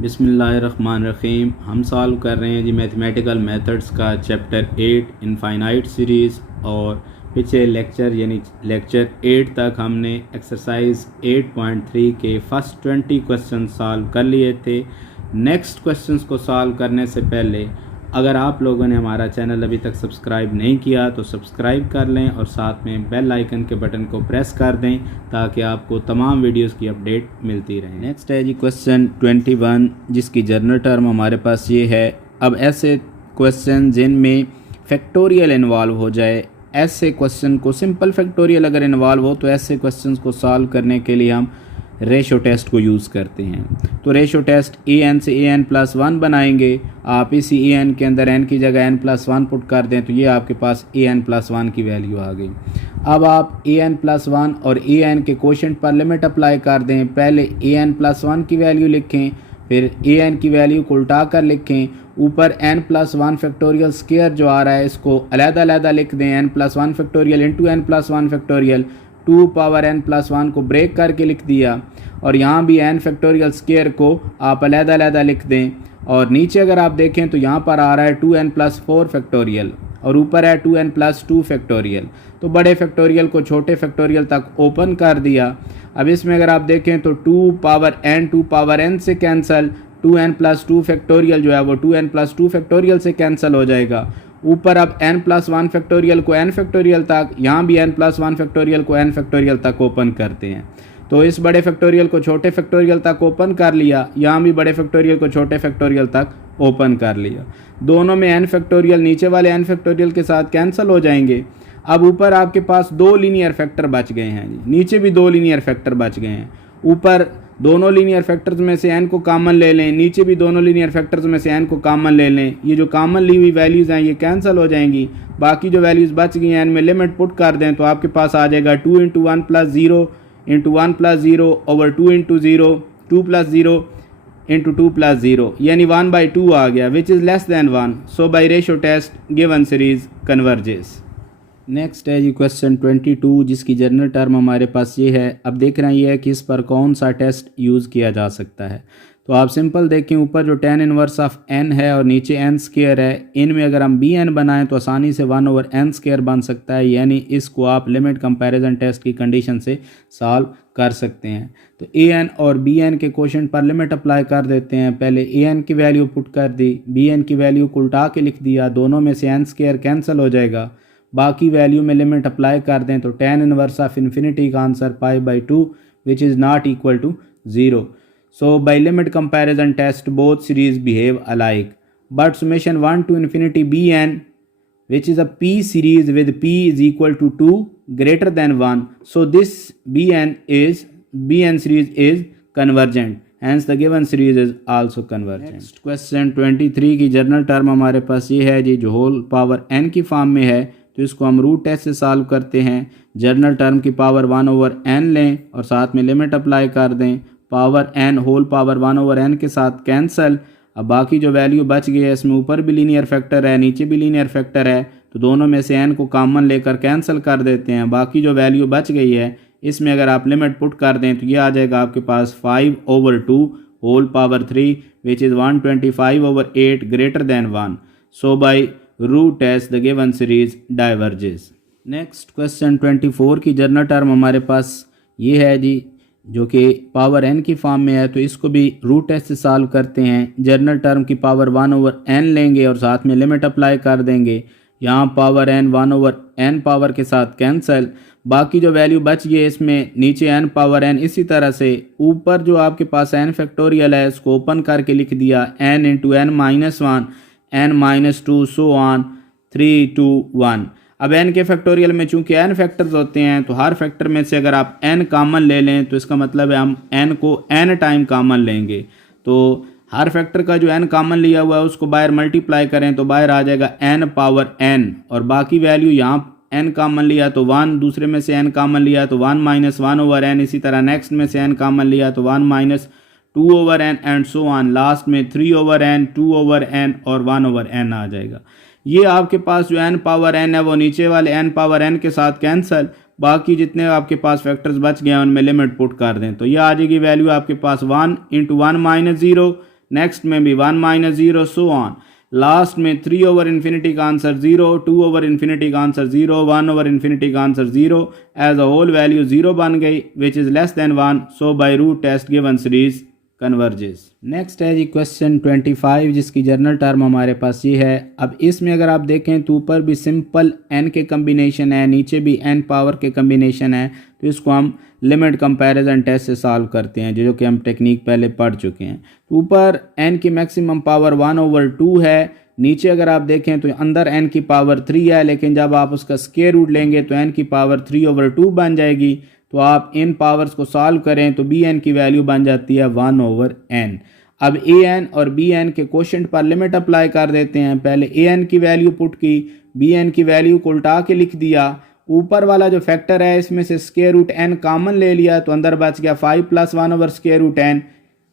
बिस्मिल्लाहिर्रहमानिर्रहीम। हम सॉल्व कर रहे हैं जी मैथमेटिकल मेथड्स का चैप्टर 8 इनफाइनाइट सीरीज़। और पिछले लेक्चर यानी लेक्चर 8 तक हमने एक्सरसाइज 8.3 के फर्स्ट 20 क्वेश्चन सॉल्व कर लिए थे। नेक्स्ट क्वेश्चंस को सॉल्व करने से पहले अगर आप लोगों ने हमारा चैनल अभी तक सब्सक्राइब नहीं किया तो सब्सक्राइब कर लें और साथ में बेल आइकन के बटन को प्रेस कर दें ताकि आपको तमाम वीडियोस की अपडेट मिलती रहे। नेक्स्ट है जी क्वेश्चन 21 जिसकी जनरल टर्म हमारे पास ये है। अब ऐसे क्वेश्चन जिनमें फैक्टोरियल इन्वॉल्व हो जाए, ऐसे क्वेश्चन को सिंपल फैक्टोरियल अगर इन्वॉल्व हो तो ऐसे क्वेश्चन को सॉल्व करने के लिए हम रेशो टेस्ट को यूज़ करते हैं। तो रेशो टेस्ट ए एन से ए एन प्लस वन बनाएंगे। आप इसी ए एन के अंदर एन की जगह एन प्लस वन पुट कर दें तो ये आपके पास ए एन प्लस वन की वैल्यू आ गई। अब आप ए एन प्लस वन और ए एन के कोशेंट पर लिमिट अप्लाई कर दें। पहले ए एन प्लस वन की वैल्यू लिखें, फिर ए एन की वैल्यू को उल्टा कर लिखें। ऊपर n plus one factorial square जो आ रहा है इसको अलग-अलग लिख दें। N plus one factorial into n plus one factorial 2 power n plus one को ब्रेक करके लिख दिया। और यहाँ भी एन फैक्टोरियल स्क्वायर को आप अलग-अलग लिख दें। और नीचे अगर आप देखें तो यहाँ पर आ रहा है 2n प्लस 4 फैक्टोरियल और ऊपर है 2n प्लस 2 फैक्टोरियल। तो बड़े फैक्टोरियल को छोटे फैक्टोरियल तक ओपन कर दिया। अब इसमें अगर आप देखें तो 2 पावर n से कैंसल, 2n प्लस 2 फैक्टोरियल जो है वो 2n प्लस 2 फैक्टोरियल से कैंसिल हो जाएगा। ऊपर अब n प्लस वन फैक्टोरियल को n फैक्टोरियल तक, यहाँ भी n प्लस वन फैक्टोरियल को n फैक्टोरियल तक ओपन करते हैं। तो इस बड़े फैक्टोरियल को छोटे फैक्टोरियल तक ओपन कर लिया, यहाँ भी बड़े फैक्टोरियल को छोटे फैक्टोरियल तक ओपन कर लिया। दोनों में n फैक्टोरियल नीचे वाले n फैक्टोरियल के साथ कैंसिल हो जाएंगे। अब ऊपर आपके पास दो लीनियर फैक्टर बच गए हैं जी, नीचे भी दो लीनियर फैक्टर बच गए हैं। ऊपर दोनों लीनियर फैक्टर्स में से n को कॉमन ले लें, नीचे भी दोनों लीनियर फैक्टर्स में से n को कॉमन ले लें। ये जो कॉमन ली हुई वैल्यूज़ हैं ये कैंसिल हो जाएंगी। बाकी जो वैल्यूज़ बच गई हैं n में लिमिट पुट कर दें तो आपके पास आ जाएगा 2 into 1 plus 0 into 1 plus 0 over 2 into 0 2 plus 0 into 2 plus 0 यानी 1/2 आ गया which is less than 1। So by ratio test given series converges. Next है जी क्वेश्चन 22 जिसकी जनरल टर्म हमारे पास ये है। अब देख रहे हैं ये है कि इस पर कौन सा टेस्ट यूज़ किया जा सकता है। तो आप सिंपल देखें, ऊपर जो tan इनवर्स ऑफ n है और नीचे n स्क्वायर है, इनमें अगर हम bn बनाएं तो आसानी से 1 ओवर n स्क्वायर बन सकता है। यानी इसको आप लिमिट कंपैरिजन टेस्ट की कंडीशन से सॉल्व कर सकते हैं। तो an और bn के क्वोशेंट पर लिमिट अप्लाई कर देते हैं। पहले an की वैल्यू पुट कर दी, bn की वैल्यू को उल्टा के लिख दिया, दोनों में से n स्क्वायर कैंसिल हो जाएगा। बाकी वैल्यू में लिमिट अप्लाई कर दें तो tan इनवर्स ऑफ इन्फिनिटी का answer π/2 which is not equal to 0। So by limit comparison test both series behave alike, but summation 1 to infinity bn which is a p series with p is equal to 2 greater than 1, so this bn series is convergent, hence the given series is also convergent. Next question 23 की journal term हमारे पास ये है जी, जो whole power n की form में है तो इसको हम रूट टेस्ट से सॉल्व करते हैं। जर्नल टर्म की पावर 1 ओवर n लें और साथ में लिमिट अप्लाई कर दें। Power n whole power 1 over n के साथ कैंसल। अब बाकी जो वैल्यू बच गई है इसमें ऊपर भी लीनियर फैक्टर है, नीचे भी लीनियर फैक्टर है, तो दोनों में से n को कॉमन लेकर कैंसिल कर देते हैं। बाकी जो वैल्यू बच गई है इसमें अगर आप लिमिट पुट कर दें तो ये आ जाएगा आपके पास 5/2 whole power 3 which is 125/8 greater than 1। So by root test the given series diverges. Next question 24 की जर्नल टर्म हमारे पास ये है जी, जो कि पावर n की फॉर्म में है तो इसको भी रूट टेस्ट से सॉल्व करते हैं। जर्नल टर्म की पावर 1 ओवर n लेंगे और साथ में लिमिट अप्लाई कर देंगे। यहाँ power n 1 over n power के साथ कैंसिल। बाकी जो वैल्यू बच गई है इसमें नीचे n पावर n, इसी तरह से ऊपर जो आपके पास n फैक्टोरियल है इसको ओपन करके लिख दिया n into n minus 1 n minus 2 so on 3 2 1। अब n के फैक्टोरियल में चूंकि n फैक्टर्स होते हैं तो हर फैक्टर में से अगर आप n कॉमन ले लें तो इसका मतलब है हम n को n टाइम कॉमन लेंगे। तो हर फैक्टर का जो n कॉमन लिया हुआ है उसको बाहर मल्टीप्लाई करें तो बाहर आ जाएगा n पावर n, और बाकी वैल्यू यहाँ n कॉमन लिया तो 1, दूसरे में से n कॉमन लिया तो 1 माइनस 1 ओवर n, इसी तरह नेक्स्ट में से n कॉमन लिया तो 1 minus 2 over n and so on. Last में 3 ओवर n 2 ओवर n और 1 ओवर n आ जाएगा। ये आपके पास जो n पावर n है वो नीचे वाले n पावर n के साथ कैंसिल। बाकी जितने आपके पास फैक्टर्स बच गए हैं उनमें लिमिट पुट कर दें तो ये आ जाएगी वैल्यू आपके पास 1 इंटू 1 माइनस 0 नेक्स्ट में भी 1 माइनस 0 सो ऑन, लास्ट में 3 ओवर इन्फिनिटी का आंसर 0, 2 ओवर इन्फिनिटी का आंसर 0, 1 ओवर इन्फिनिटी का answer 0, as a whole value 0 बन गई which is less than 1, so by root test given series converges. Next है जी क्वेश्चन 25 जिसकी जर्नल टर्म हमारे पास ये है। अब इसमें अगर आप देखें तो ऊपर भी सिंपल n के कम्बिनेशन है, नीचे भी n पावर के कम्बिनेशन है, तो इसको हम लिमिट कंपैरिजन टेस्ट से सॉल्व करते हैं जो कि हम टेक्निक पहले पढ़ चुके हैं। तो ऊपर n की मैक्सिमम पावर 1/2 है, नीचे अगर आप देखें तो अंदर n की पावर 3 है, लेकिन जब आप उसका स्क्वायर रूट लेंगे तो n की पावर 3/2 बन जाएगी। तो आप इन पावर्स को सॉल्व करें तो bn की वैल्यू बन जाती है 1/n। अब an और bn के क्वोशंट पर लिमिट अप्लाई कर देते हैं। पहले an की वैल्यू पुट की, bn की वैल्यू को उल्टा के लिख दिया, ऊपर वाला जो फैक्टर है इसमें से स्क्वायर रूट n कॉमन ले लिया तो अंदर बच गया 5 + 1/√n,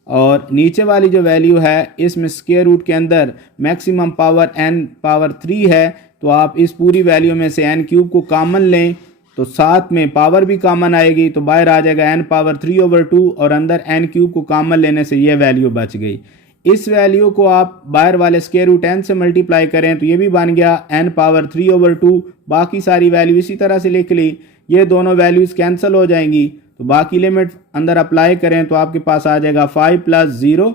और नीचे वाली जो वैल्यू है इसमें स्क्वायर रूट के अंदर मैक्सिमम पावर n पावर 3 है, तो आप इस पूरी वैल्यू में से n³ को कॉमन लें तो साथ में पावर भी कॉमन आएगी, तो बाहर आ जाएगा n पावर 3/2 और अंदर n³ को कॉमन लेने से ये वैल्यू बच गई। इस वैल्यू को आप बाहर वाले स्क्वायर रूट n से मल्टीप्लाई करें तो ये भी बन गया n पावर 3/2। बाकी सारी वैल्यू इसी तरह से लिख ली, ये दोनों वैल्यूज़ कैंसिल हो जाएंगी, तो बाकी लिमिट अंदर अप्लाई करें तो आपके पास आ जाएगा 5 + 0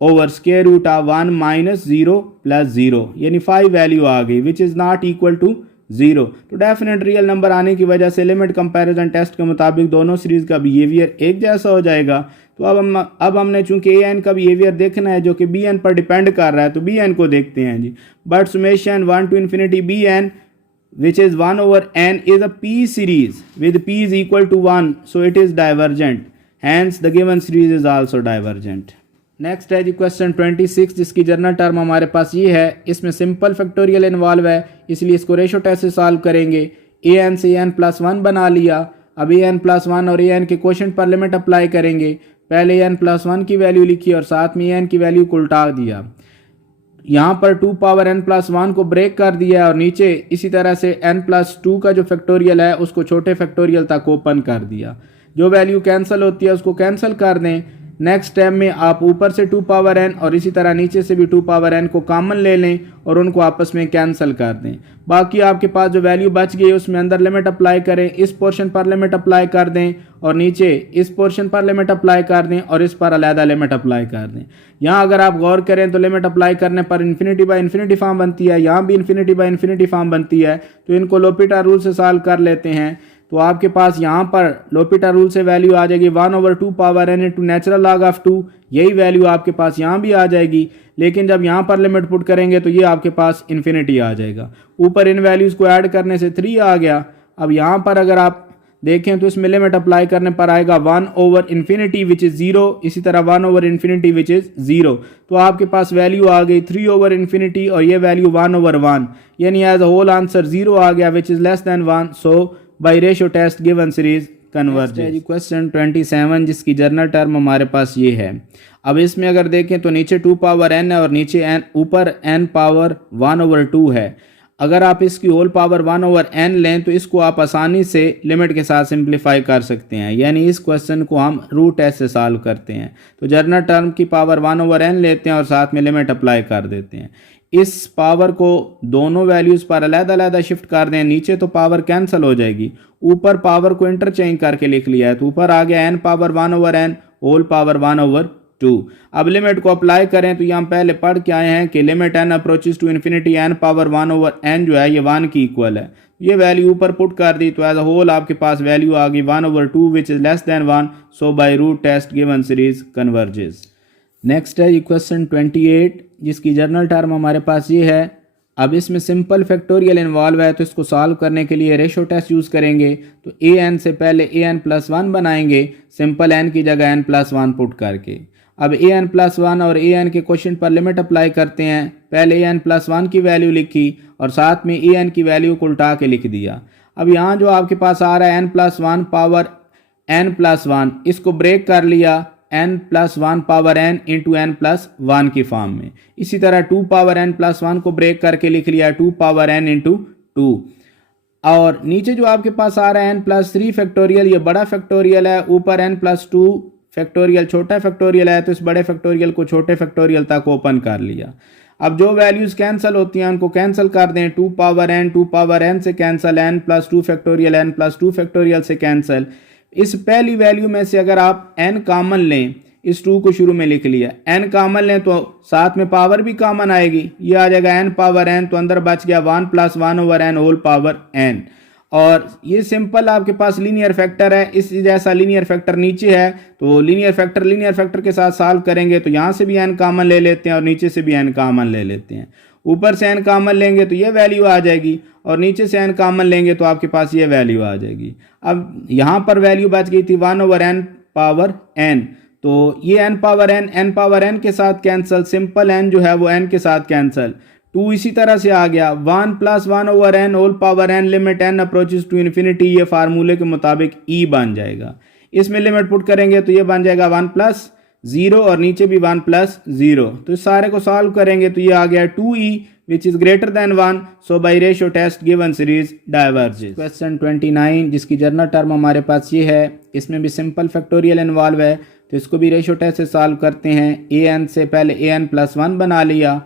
ओवर स्क्वायर रूट ऑफ 1 - 0 + 0, यानी 5 वैल्यू आ गई which is not equal to 0। तो डेफिनेट रियल नंबर आने की वजह से लिमिट कंपैरिजन टेस्ट के मुताबिक दोनों सीरीज़ का बिहेवियर एक जैसा हो जाएगा। तो अब हमने चूंकि an का बिहेवियर देखना है जो कि bn पर डिपेंड कर रहा है, तो bn को देखते हैं जी। But summation 1 to infinity bn which is 1/n is a p series with p is equal to 1, so it is divergent, hence the given series is also divergent। Next है जी क्वेश्चन 26 जिसकी journal term हमारे पास ये है। इसमें simple factorial involve है, इसलिए इसको रेशो टेस्ट से सॉल्व करेंगे। an से an+1 बना लिया, अब an+1 और an के क्वोशंट पर लिमिट अप्लाई करेंगे। पहले an+1 की वैल्यू लिखी और साथ में an की वैल्यू को उल्टा दिया, यहाँ पर 2 पावर n+1 को ब्रेक कर दिया और नीचे इसी तरह से n+2 का जो फैक्टोरियल है उसको छोटे फैक्टोरियल तक ओपन कर दिया। जो वैल्यू कैंसिल होती है उसको कैंसिल कर दें। नेक्स्ट स्टेप में आप ऊपर से 2 पावर n और इसी तरह नीचे से भी 2 पावर n को कॉमन ले लें और उनको आपस में कैंसिल कर दें। बाकी आपके पास जो वैल्यू बच गई उसमें अंदर लिमिट अप्लाई करें, इस पोर्शन पर लिमिट अप्लाई कर दें और नीचे इस पोर्शन पर लिमिट अप्लाई कर दें और इस पर अलहदा लिमिट अप्लाई कर दें। यहाँ अगर आप गौर करें तो लिमिट अप्लाई करने पर इन्फिनिटी बाय इन्फिनिटी फॉर्म बनती है, यहाँ भी इन्फिनिटी बाय इन्फिनिटी फॉर्म बनती है। तो इनको लोपिटा रूल से सॉल्व कर लेते हैं। तो आपके पास यहाँ पर लोपिटा रूल से वैल्यू आ जाएगी 1/2 power n into natural log of 2, यही वैल्यू आपके पास यहाँ भी आ जाएगी। लेकिन जब यहाँ पर लिमिट पुट करेंगे तो ये आपके पास इन्फिनिटी आ जाएगा। ऊपर इन वैल्यूज़ को ऐड करने से 3 आ गया। अब यहाँ पर अगर आप देखें तो इसमें लिमिट अप्लाई करने पर आएगा 1/∞ विच इज़ 0, इसी तरह 1/∞ विच इज़ 0। तो आपके पास वैल्यू आ गई 3/∞ और ये वैल्यू 1/1, यानी एज अ होल आंसर 0 आ गया which is less than 1। So by ratio test given series converges. Question 27 जिसकी जर्नल टर्म हमारे पास ये है। अब इसमें अगर देखें तो नीचे 2 पावर n है और नीचे n ऊपर n पावर 1/2 है। अगर आप इसकी होल पावर 1/n लें तो इसको आप आसानी से लिमिट के साथ सिंप्लीफाई कर सकते हैं, यानी इस क्वेश्चन को हम रूट टेस्ट से सॉल्व करते हैं। तो जर्नल टर्म की पावर 1/n लेते हैं और साथ में लिमिट अप्लाई कर देते हैं। इस पावर को दोनों वैल्यूज़ पर अलग-अलग शिफ्ट कर दें, नीचे तो पावर कैंसिल हो जाएगी, ऊपर पावर को इंटरचेंज करके लिख लिया है। तो ऊपर आ गया n power 1/n whole power 1/2। अब लिमिट को अप्लाई करें तो यहाँ पहले पढ़ के आए हैं कि limit n approaches to infinity n power 1/n जो है ये 1 की इक्वल है। ये वैल्यू ऊपर पुट कर दी तो एज अ होल आपके पास वैल्यू आ गई 1/2 which is less than 1। So by root test given series converges. Next है क्वेश्चन 28 जिसकी जर्नल टर्म हमारे पास ये है। अब इसमें सिंपल फैक्टोरियल इन्वॉल्व है, तो इसको सॉल्व करने के लिए रेशो टेस्ट यूज़ करेंगे। तो an से पहले an+1 बनाएंगे, सिंपल n की जगह n+1 पुट करके। अब an+1 और an के क्वेश्चन पर लिमिट अप्लाई करते हैं। पहले an+1 की वैल्यू लिखी और साथ में an की वैल्यू को उल्टा के लिख दिया। अब यहाँ जो आपके पास आ रहा है n+1 पावर n+1, इसको ब्रेक कर लिया n+1 power n into n+1 की फॉर्म में। इसी तरह 2 पावर n+1 को ब्रेक करके लिख लिया 2 पावर n इंटू 2। और नीचे जो आपके पास आ रहा है n+3 फैक्टोरियल, ये बड़ा फैक्टोरियल है, ऊपर n+2 फैक्टोरियल छोटा फैक्टोरियल है तो इस बड़े फैक्टोरियल को छोटे फैक्टोरियल तक ओपन कर लिया। अब जो वैल्यूज़ कैंसिल होती हैं उनको कैंसिल कर दें, 2 पावर n से cancel, n plus 2 factorial n plus 2 factorial से कैंसिल। इस पहली वैल्यू में से अगर आप n कॉमन लें, इस 2 को शुरू में लिख लिया, n कॉमन लें तो साथ में पावर भी कॉमन आएगी, ये आ जाएगा n पावर n, तो अंदर बच गया 1 plus 1 over n whole power n। और ये सिंपल आपके पास लीनियर फैक्टर है, इस जैसा लीनियर फैक्टर नीचे है तो लीनियर फैक्टर के साथ सॉल्व करेंगे तो यहाँ से भी n कॉमन ले लेते हैं और नीचे से भी n कॉमन ले लेते हैं। ऊपर से n कॉमन लेंगे तो ये वैल्यू आ जाएगी और नीचे से n कॉमन लेंगे तो आपके पास ये वैल्यू आ जाएगी। अब यहाँ पर वैल्यू बच गई थी 1 ओवर n पावर n, तो ये n पावर n के साथ कैंसिल, सिंपल n जो है वो n के साथ कैंसिल। 2 इसी तरह से आ गया 1 plus 1 over n whole power n limit n approaches to infinity, ये फार्मूले के मुताबिक e बन जाएगा। इसमें लिमिट पुट करेंगे तो ये बन जाएगा 1 प्लस 0 और नीचे भी 1 प्लस 0, तो इस सारे को सॉल्व करेंगे तो ये आ गया 2e which is greater than 1, so by ratio test given series diverges. Question 29 जिसकी जर्नल टर्म हमारे पास ये है, इसमें भी सिंपल फैक्टोरियल इन्वॉल्व है तो इसको भी रेशियो टेस्ट से सॉल्व करते हैं। an से पहले an प्लस 1 बना लिया,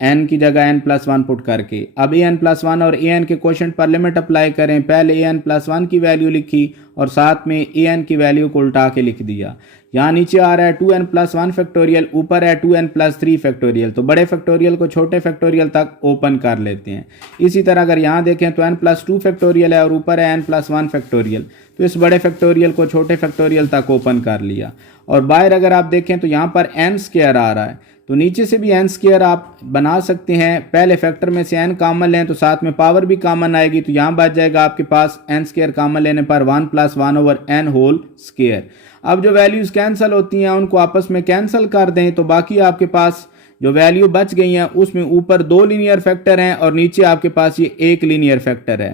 n की जगह n प्लस 1 पुट करके। अब an प्लस 1 और an के क्वोशंट पर लिमिट अप्लाई करें, पहले an प्लस 1 की वैल्यू लिखी और साथ में an की वैल्यू को उल्टा के लिख दिया। यहाँ नीचे आ रहा है 2n प्लस 1 फैक्टोरियल, ऊपर है 2n प्लस 3 फैक्टोरियल, तो बड़े फैक्टोरियल को छोटे फैक्टोरियल तक ओपन कर लेते हैं। इसी तरह अगर यहाँ देखें तो n प्लस 2 फैक्टोरियल है और ऊपर है n प्लस 1 फैक्टोरियल, तो इस बड़े फैक्टोरियल को छोटे फैक्टोरियल तक ओपन कर लिया। और बाहर अगर आप देखें तो यहाँ पर n स्क्वायर आ रहा है, तो नीचे से भी n स्क्वायर आप बना सकते हैं। पहले फैक्टर में से n कॉमन लें तो साथ में पावर भी कॉमन आएगी, तो यहाँ बच जाएगा आपके पास n स्क्वायर कॉमन लेने पर 1 plus 1 over n whole square. अब जो वैल्यूज कैंसिल होती हैं उनको आपस में कैंसिल कर दें तो बाकी आपके पास जो वैल्यू बच गई हैं उसमें ऊपर 2 लीनियर फैक्टर हैं और नीचे आपके पास ये 1 लीनियर फैक्टर है।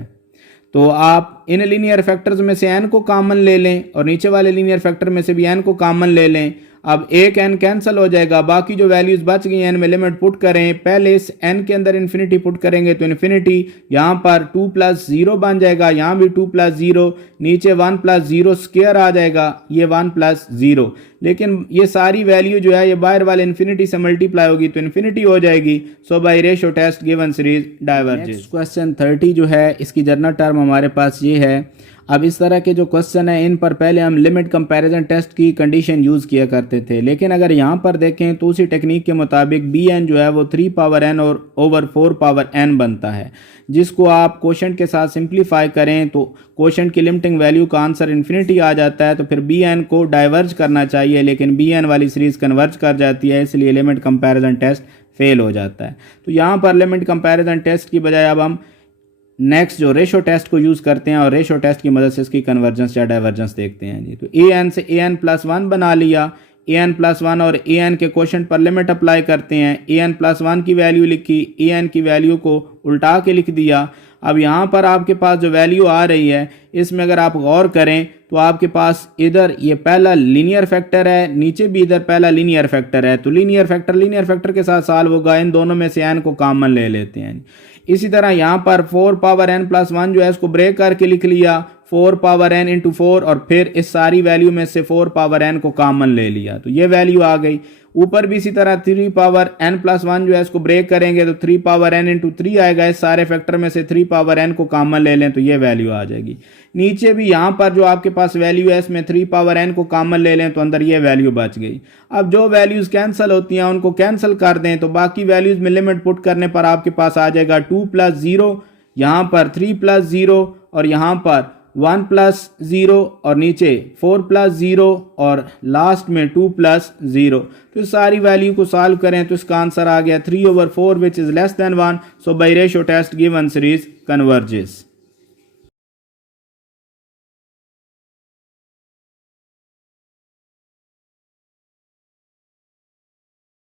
तो आप इन लीनियर फैक्टर्स में से n को कॉमन ले लें और नीचे वाले लीनियर फैक्टर में से भी n को कॉमन ले लें। अब एक n कैंसिल हो जाएगा, बाकी जो वैल्यूज बच गई n में लिमिट पुट करें। पहले इस n के अंदर इन्फिनिटी पुट करेंगे तो इन्फिनिटी यहाँ पर 2 प्लस 0 बन जाएगा, यहाँ भी 2 प्लस 0, नीचे 1 प्लस 0 स्क्वायर आ जाएगा, ये 1 प्लस 0। लेकिन ये सारी वैल्यू जो है ये बाहर वाले इन्फिनिटी से मल्टीप्लाई होगी तो इन्फिनिटी हो जाएगी, so by ratio test given series diverges. Question 30 जो है इसकी जर्नल टर्म हमारे पास ये है। अब इस तरह के जो क्वेश्चन है इन पर पहले हम लिमिट कंपैरिजन टेस्ट की कंडीशन यूज़ किया करते थे, लेकिन अगर यहाँ पर देखें तो उसी टेक्निक के मुताबिक bn जो है वो 3 पावर n और ओवर 4 पावर n बनता है, जिसको आप क्वोशंट के साथ सिंप्लीफाई करें तो क्वोशंट की लिमिटिंग वैल्यू का आंसर इन्फिनिटी आ जाता है। तो फिर bn को डाइवर्ज करना चाहिए, लेकिन bn वाली सीरीज कन्वर्ज कर जाती है, इसलिए लिमिट कंपैरिजन टेस्ट फेल हो जाता है। तो यहाँ पर लिमिट कंपैरिजन टेस्ट की बजाय अब हम नेक्स्ट जो रेशो टेस्ट को यूज़ करते हैं और रेशो टेस्ट की मदद से इसकी कन्वर्जेंस या डाइवर्जेंस देखते हैं जी। तो an से an प्लस 1 बना लिया, an प्लस 1 और an के क्वोशंट पर लिमिट अप्लाई करते हैं। an प्लस 1 की वैल्यू लिखी, an की वैल्यू को उल्टा के लिख दिया। अब यहाँ पर आपके पास जो वैल्यू आ रही है इसमें अगर आप गौर करें तो आपके पास इधर ये पहला लीनियर फैक्टर है, नीचे भी इधर पहला लीनियर फैक्टर है, तो लीनियर फैक्टर के साथ सॉल्व होगा। इन दोनों में से n को कॉमन ले लेते हैं। इसी तरह यहाँ पर 4 पावर n प्लस 1 जो है इसको ब्रेक करके लिख लिया, 4 पावर n इंटू 4 और फिर इस सारी वैल्यू में से 4 पावर n को कॉमन ले लिया, तो ये वैल्यू आ गई। ऊपर भी इसी तरह 3 पावर n प्लस 1 जो है इसको ब्रेक करेंगे तो 3 पावर n इंटू 3 आएगा, इस सारे फैक्टर में से 3 पावर n को कॉमन ले लें तो ये वैल्यू आ जाएगी। नीचे भी यहाँ पर जो आपके पास वैल्यू है इसमें 3 पावर n को कॉमन ले लें तो अंदर ये वैल्यू बच गई। अब जो वैल्यूज़ कैंसिल होती हैं उनको कैंसिल कर दें तो बाकी वैल्यूज़ में लिमिट पुट करने पर आपके पास आ जाएगा 2 प्लस 0, यहाँ पर 3 प्लस 0 और यहाँ पर 1 प्लस 0 और नीचे 4 प्लस 0 और लास्ट में 2 प्लस 0। तो सारी वैल्यू को सॉल्व करें तो इसका आंसर आ गया 3/4 which is less than 1, so by ratio test given series converges.